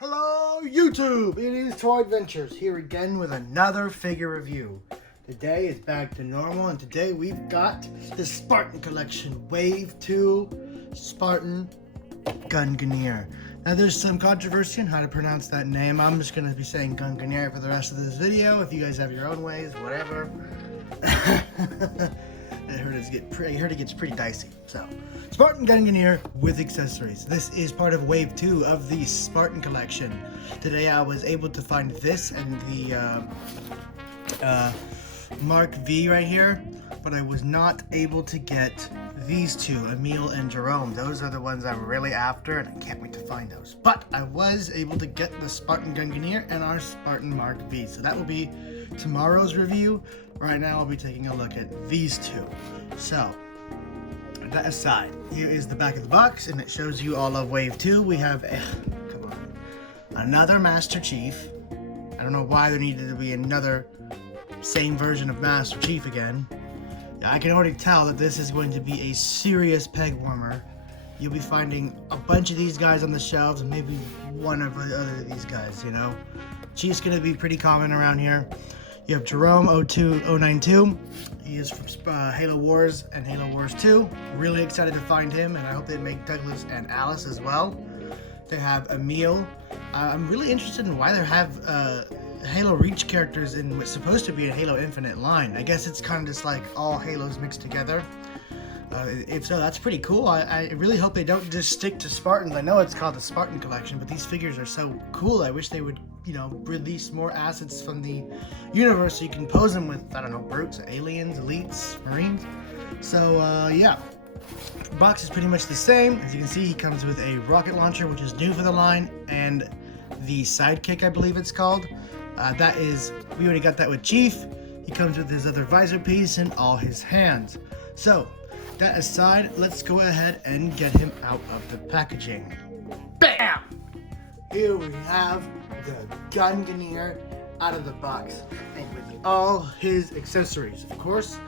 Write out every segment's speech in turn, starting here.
Hello YouTube! It is Toy Adventures here again with another figure review. Today is back to normal and today we've got the Spartan Collection Wave 2 Spartan Gungnir. Now there's some controversy on how to pronounce that name. I'm just going to be saying Gungnir for the rest of this video. If you guys have your own ways, whatever. I heard it gets pretty dicey. So, Spartan Gungnir with accessories. This is part of Wave 2 of the Spartan Collection. Today I was able to find this and the Mark V right here, but I was not able to get these two, Emil and Jerome. Those are the ones I'm really after, and I can't wait to find those. But I was able to get the Spartan Gungnir and our Spartan Mark V, so that will be tomorrow's review. Right now I'll be taking a look at these two. So, that aside, here is the back of the box, and it shows you all of Wave 2. We have, another Master Chief. I don't know why there needed to be another same version of Master Chief again. I can already tell that this is going to be a serious peg warmer. You'll be finding a bunch of these guys on the shelves, and maybe one of the other of these guys, you know. Chief's gonna be pretty common around here. You have Jerome 092. He is from Halo Wars and Halo Wars 2. Really excited to find him, and I hope they make Douglas and Alice as well. They have Emil. I'm really interested in why they have Halo Reach characters in what's supposed to be a Halo Infinite line. I guess it's kind of just like all Halos mixed together. If so, that's pretty cool. I really hope they don't just stick to Spartans. I know it's called the Spartan Collection, but these figures are so cool. I wish they would, you know, release more assets from the universe so you can pose them with, I don't know, brutes, aliens, elites, marines. So, yeah. The box is pretty much the same. As you can see, he comes with a rocket launcher, which is new for the line, and the sidekick, I believe it's called. We already got that with Chief. He comes with his other visor piece and all his hands. So, that aside, let's go ahead and get him out of the packaging. BAM! Here we have the Gungnir out of the box, and with all his accessories. Of course,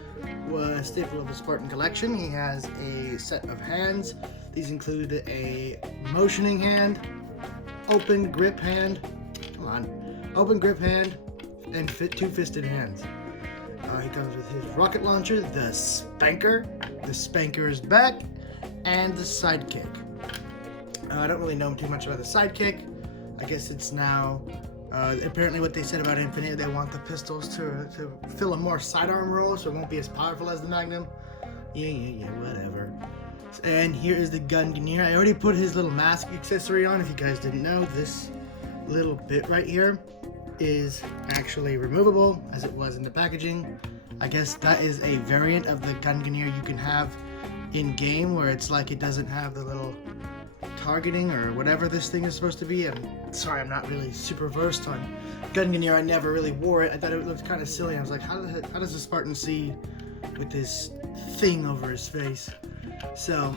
a staple of the Spartan Collection, he has a set of hands. These include a motioning hand, open grip hand, and two-fisted hands. He comes with his rocket launcher, the Spanker. The Spanker is back, and the sidekick. I don't really know too much about the sidekick. I guess it's now, apparently what they said about Infinite, they want the pistols to fill a more sidearm role, so it won't be as powerful as the Magnum. Yeah, whatever. And here is the Gungnir. I already put his little mask accessory on. If you guys didn't know, this little bit right here is actually removable, as it was in the packaging. I guess that is a variant of the Gungnir you can have in game, where it's like it doesn't have the little targeting or whatever this thing is supposed to be. I'm sorry, I'm not really super versed on Gungnir. I never really wore it. I thought it looked kind of silly. I was like, how does a Spartan see with this thing over his face? So,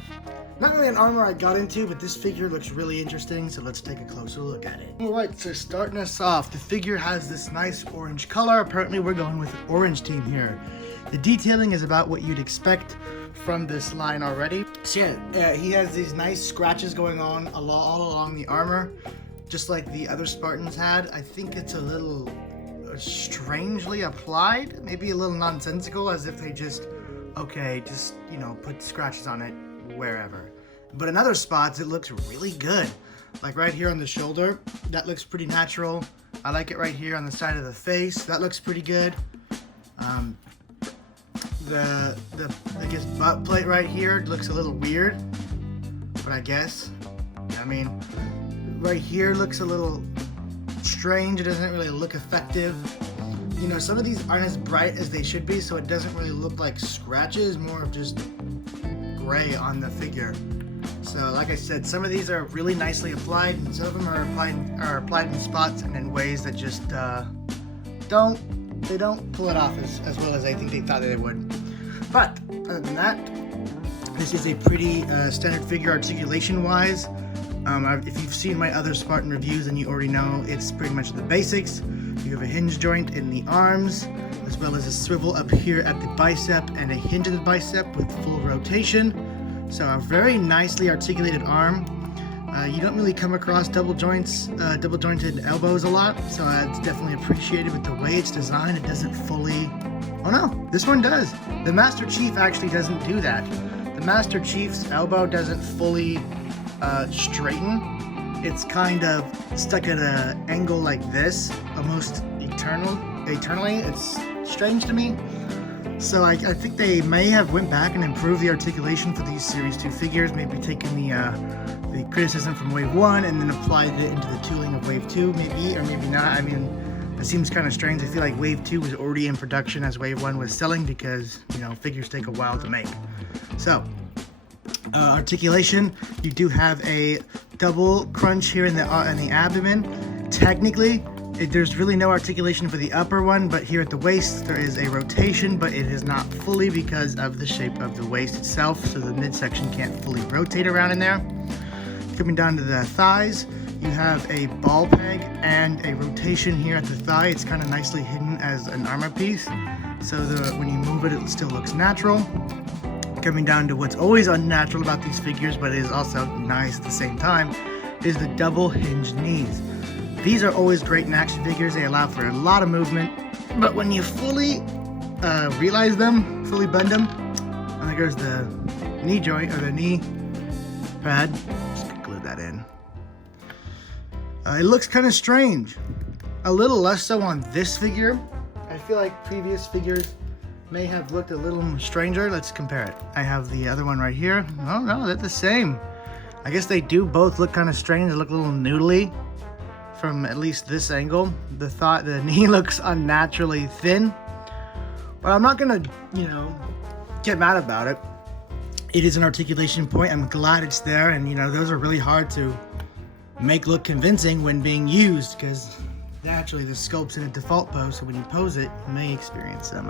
not really an armor I got into, but this figure looks really interesting, so let's take a closer look at it. Alright, so starting us off, the figure has this nice orange color. Apparently we're going with an orange team here. The detailing is about what you'd expect from this line already. So yeah, he has these nice scratches going on all along the armor, just like the other Spartans had. I think it's a little strangely applied, maybe a little nonsensical, as if they just, you know, put scratches on it wherever. But in other spots it looks really good, like right here on the shoulder. That looks pretty natural. I like it right here on the side of the face. That looks pretty good. I guess butt plate right here looks a little weird, but I guess, I mean, right here looks a little strange. It doesn't really look effective. You know, some of these aren't as bright as they should be, so it doesn't really look like scratches, more of just gray on the figure. So like I said, some of these are really nicely applied, and some of them are applied in spots and in ways that just don't pull it off as well as I think they thought they would. But other than that, this is a pretty standard figure articulation wise. If you've seen my other Spartan reviews, then you already know it's pretty much the basics. You have a hinge joint in the arms, as well as a swivel up here at the bicep and a hinge in the bicep with full rotation. So a very nicely articulated arm. You don't really come across double jointed elbows a lot, so it's definitely appreciated with the way it's designed. It doesn't fully... Oh no, this one does. The Master Chief actually doesn't do that. The Master Chief's elbow doesn't fully straighten. It's kind of stuck at an angle like this, almost eternally. It's strange to me. So I think they may have went back and improved the articulation for these Series 2 figures, maybe taken the criticism from Wave 1 and then applied it into the tooling of Wave 2, maybe, or maybe not. I mean, it seems kind of strange. I feel like Wave 2 was already in production as Wave 1 was selling because, you know, figures take a while to make. So, articulation, you do have a double crunch here in the abdomen. Technically, there's really no articulation for the upper one, but here at the waist there is a rotation, but it is not fully because of the shape of the waist itself, so the midsection can't fully rotate around in there. Coming down to the thighs, you have a ball peg and a rotation here at the thigh. It's kind of nicely hidden as an armor piece, so when you move it, it still looks natural. Coming down to what's always unnatural about these figures, but is also nice at the same time, is the double hinged knees. These are always great in action figures. They allow for a lot of movement, but when you fully realize them, fully bend them, and there goes the knee joint, or the knee pad. Just glue that in. It looks kind of strange. A little less so on this figure. I feel like previous figures may have looked a little stranger. Let's compare it. I have the other one right here. Oh no, they're the same. I guess they do both look kind of strange. They look a little noodly from at least this angle. The knee looks unnaturally thin, but I'm not gonna, you know, get mad about it. It is an articulation point. I'm glad it's there, and you know, those are really hard to make look convincing when being used, because naturally the sculpt's in a default pose, so when you pose it, you may experience some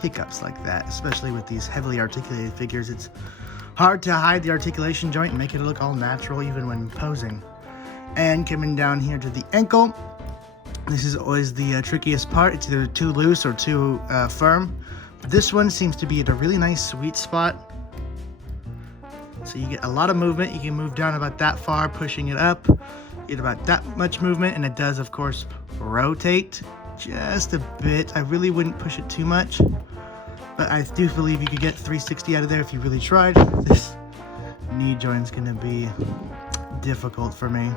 hiccups like that, especially with these heavily articulated figures. It's hard to hide the articulation joint and make it look all natural even when posing. And coming down here to the ankle, this is always the trickiest part. It's either too loose or too firm. But this one seems to be at a really nice sweet spot. So you get a lot of movement. You can move down about that far, pushing it up. You get about that much movement, and it does, of course, rotate just a bit. I really wouldn't push it too much, but I do believe you could get 360 out of there if you really tried. This knee joint's gonna be difficult for me.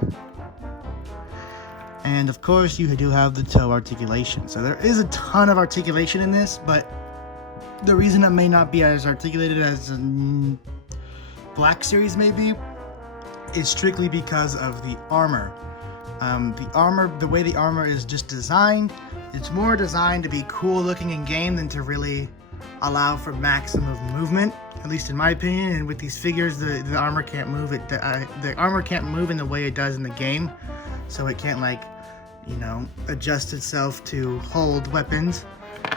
And of course you do have the toe articulation. So there is a ton of articulation in this, but the reason it may not be as articulated as a Black Series maybe is strictly because of the armor. The way the armor is just designed, it's more designed to be cool looking in game than to really allow for maximum movement, at least in my opinion. And with these figures, the armor can't move it. The armor can't move in the way it does in the game, so it can't, like, you know, adjust itself to hold weapons.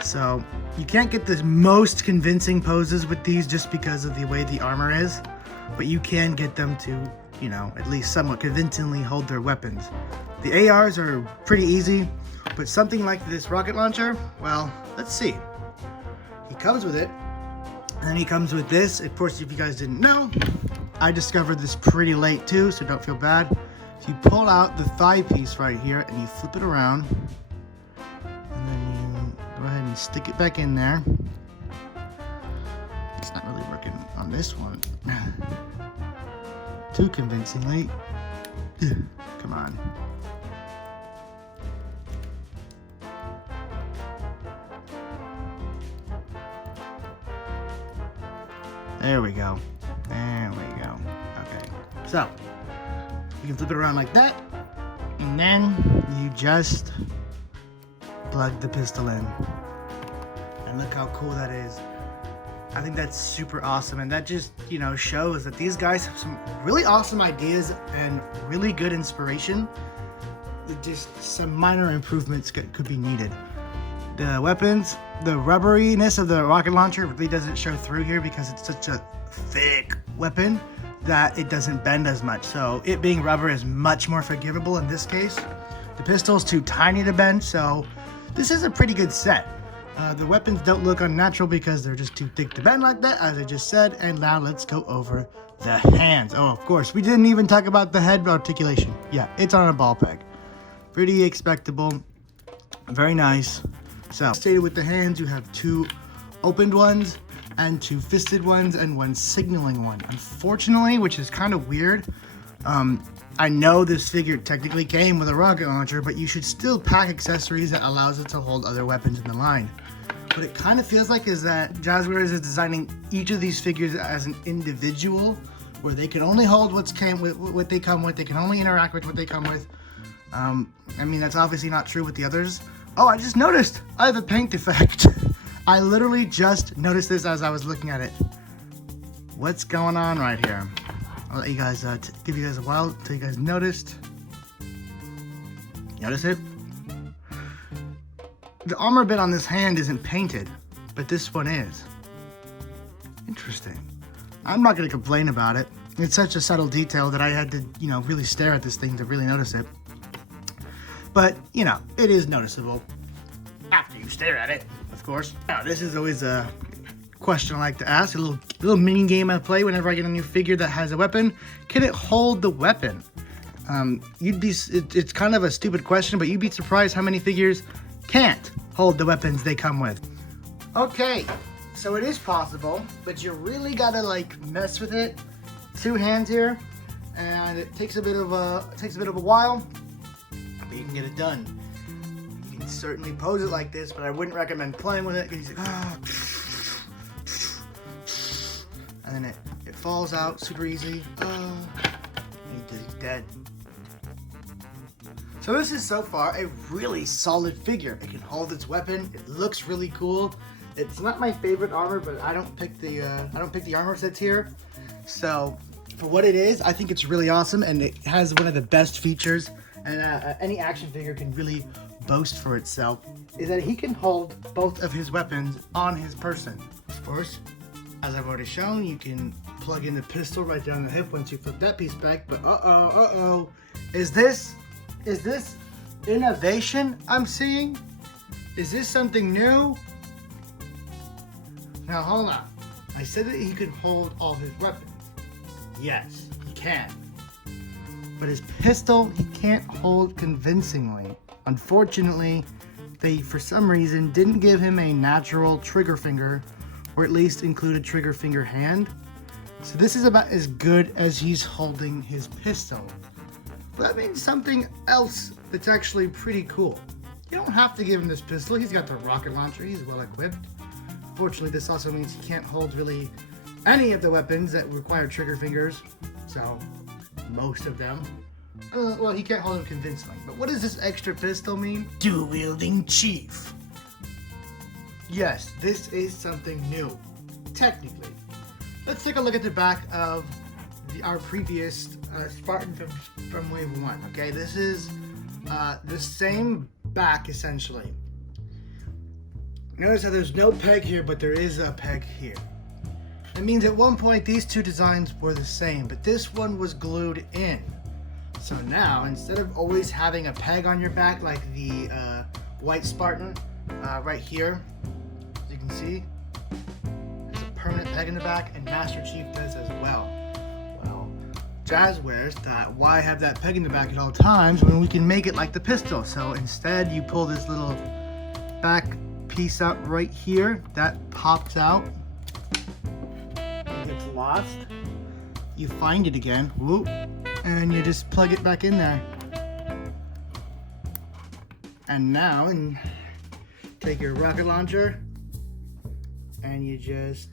So you can't get the most convincing poses with these just because of the way the armor is, but you can get them to, you know, at least somewhat convincingly hold their weapons. The ARs are pretty easy, but something like this rocket launcher, well, let's see. He comes with it, and then he comes with this. Of course, if you guys didn't know, I discovered this pretty late too, so don't feel bad. If you pull out the thigh piece right here and you flip it around, and then you go ahead and stick it back in there. It's not really working on this one too convincingly. Come on. There we go. There we go. Okay. So, you can flip it around like that, and then you just plug the pistol in. And look how cool that is. I think that's super awesome, and that just, you know, shows that these guys have some really awesome ideas and really good inspiration. Just some minor improvements could be needed. The weapons, the rubberiness of the rocket launcher really doesn't show through here because it's such a thick weapon that it doesn't bend as much. So it being rubber is much more forgivable in this case. The pistol's too tiny to bend, so this is a pretty good set. The weapons don't look unnatural because they're just too thick to bend like that, as I just said. And now let's go over the hands. Oh, of course, we didn't even talk about the head articulation. Yeah, it's on a ball peg. Pretty expectable. Very nice. So, stated with the hands, you have 2 opened ones and 2 fisted ones and 1 signaling one. Unfortunately, which is kind of weird, I know this figure technically came with a rocket launcher, but you should still pack accessories that allows it to hold other weapons in the line. What it kind of feels like is that Jazzwares is designing each of these figures as an individual, where they can only hold what they come with. They can only interact with what they come with. I mean, that's obviously not true with the others. Oh, I just noticed I have a paint effect. I literally just noticed this as I was looking at it. What's going on right here? I'll let you guys, give you guys a while until you guys noticed. Notice it? The armor bit on this hand isn't painted, but this one is. Interesting. I'm not going to complain about it. It's such a subtle detail that I had to, really stare at this thing to really notice it. But, it is noticeable after you stare at it, of course. Now, this is always a question I like to ask, a little mini game I play whenever I get a new figure that has a weapon. Can it hold the weapon? It's kind of a stupid question, but you'd be surprised how many figures can't hold the weapons they come with. Okay, so it is possible, but you really gotta mess with it. 2 hands here, and it takes a bit of a while, but you can get it done. You can certainly pose it like this, but I wouldn't recommend playing with it because he's like, and then it falls out super easy. And he's dead. So this is so far a really solid figure. It can hold its weapon. It looks really cool. It's not my favorite armor, but I don't pick the armor sets here. So for what it is, I think it's really awesome, and it has one of the best features, and any action figure can really boast for itself, is that he can hold both of his weapons on his person. Of course, as I've already shown, you can plug in the pistol right down the hip once you flip that piece back, but is this innovation I'm seeing? Is this something new? Now hold on. I said that he could hold all his weapons. Yes, he can. But his pistol, he can't hold convincingly. Unfortunately, they, for some reason, didn't give him a natural trigger finger, or at least include a trigger finger hand. So this is about as good as he's holding his pistol. But that means something else that's actually pretty cool. You don't have to give him this pistol. He's got the rocket launcher. He's well equipped. Fortunately, this also means he can't hold really any of the weapons that require trigger fingers. So, most of them. Well, he can't hold them convincingly. But what does this extra pistol mean? Dual-wielding chief. Yes, this is something new. Technically. Let's take a look at the back of our previous Spartan from Wave 1. Okay, this is the same back, essentially. Notice that there's no peg here, but there is a peg here. It means at one point these two designs were the same, but this one was glued in. So now, instead of always having a peg on your back like the white Spartan right here, as you can see, there's a permanent peg in the back, and Master Chief does as well. Well, Jazzwares thought, why have that peg in the back at all times when we can make it like the pistol? So instead, you pull this little back piece out right here, that pops out, it gets lost, you find it again, whoop, and you just plug it back in there. And now, and take your rocket launcher and you just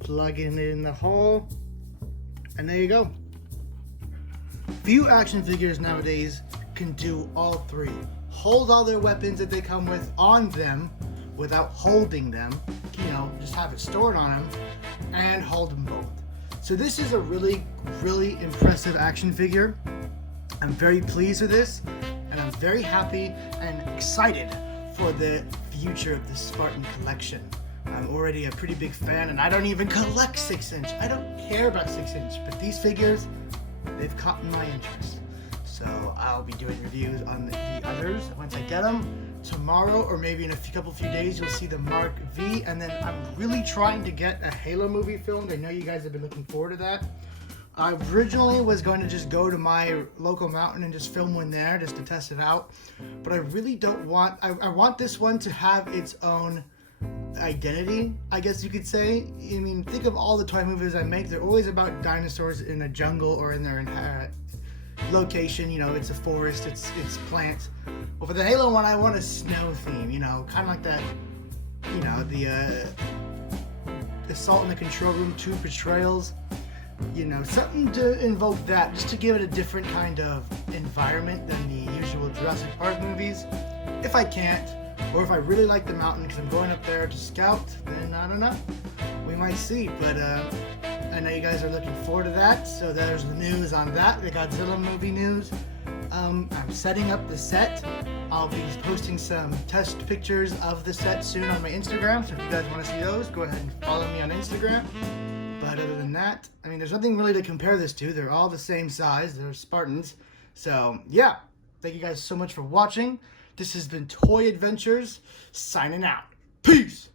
plug it in the hole, and there you go. Few action figures nowadays can do all three. Hold all their weapons that they come with on them without holding them, just have it stored on them, and hold them both. So this is a really, really impressive action figure. I'm very pleased with this, and I'm very happy and excited for the future of the Spartan collection. I'm already a pretty big fan, and I don't even collect 6-inch. I don't care about 6-inch, but these figures, they've caught my interest. So I'll be doing reviews on the others once I get them tomorrow or maybe in a couple few days you'll see the Mark V, and then I'm really trying to get a Halo movie filmed. I know you guys have been looking forward to that. I originally was going to just go to my local mountain and just film one there just to test it out, but I really don't want, I want this one to have its own identity, I guess you could say. I mean, think of all the toy movies I make, they're always about dinosaurs in a jungle or in their location, you know, it's a forest, it's plants. Well, for the Halo one, I want a snow theme, you know, kind of like that, you know, the Assault in the Control Room 2 portrayals. You know, something to invoke that, just to give it a different kind of environment than the usual Jurassic Park movies. If I can't, or if I really like the mountain because I'm going up there to scout, then I don't know. We might see, but I know you guys are looking forward to that, so there's the news on that, the Godzilla movie news. I'm setting up the set. I'll be posting some test pictures of the set soon on my Instagram, so if you guys want to see those, go ahead and follow me on Instagram. But other than that, I mean, there's nothing really to compare this to. They're all the same size. They're Spartans. So, yeah. Thank you guys so much for watching. This has been Toy Adventures, signing out. Peace!